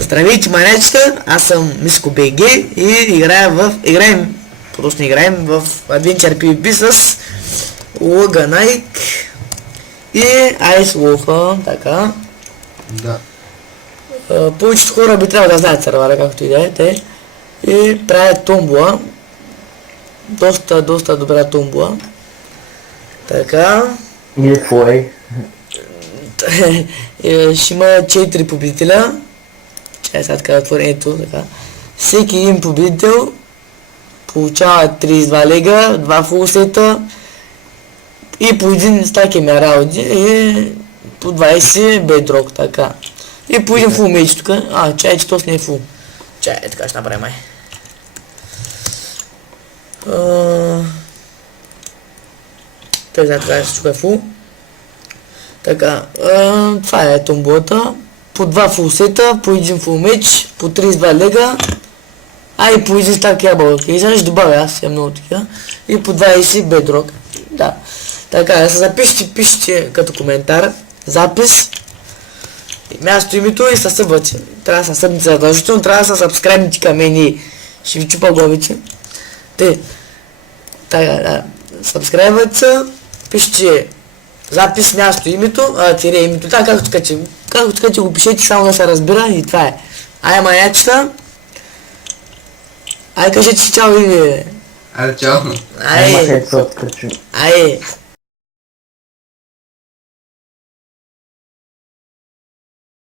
Здравейте, манечета, аз съм Миско БГ и играем в Adventure PvP с Лъганайк и Айс Лоха, така. Да. Повечето хора би трябвало да знаят сервера, както и да е, те. И правят томбола. Доста добра томбола. Така. И какво е? Ще има 4 победителя. Чай сега така отворението, така. Всеки един победител получава 32 лега, 2 фулсета и по един стак емералди и по 20 бедрок, така. И по един фул меч тук. Чай, че то не е фул. Чай, така ще направим май. Той знае така ще е фул. Така, това е томболата. По 2 фулсета, по един фул меч, по 32 лега, и по един стак ябълки. И сега ще добавя аз, много така. И по 20 бедрок. Да. Така, да се запишете, пишете като коментар. Запис. Място, името и със събъци. Трябва да се събните задължително, трябва да се сабскрайбните към мен и ще ви чупа главите. Така, да. Сабскрайбвате се, пишете запис, място, името, името, така както така го пишете, само да се разбира и това е. Ай, маячета. Ай, кажете чао и... Айде, чао. Ай.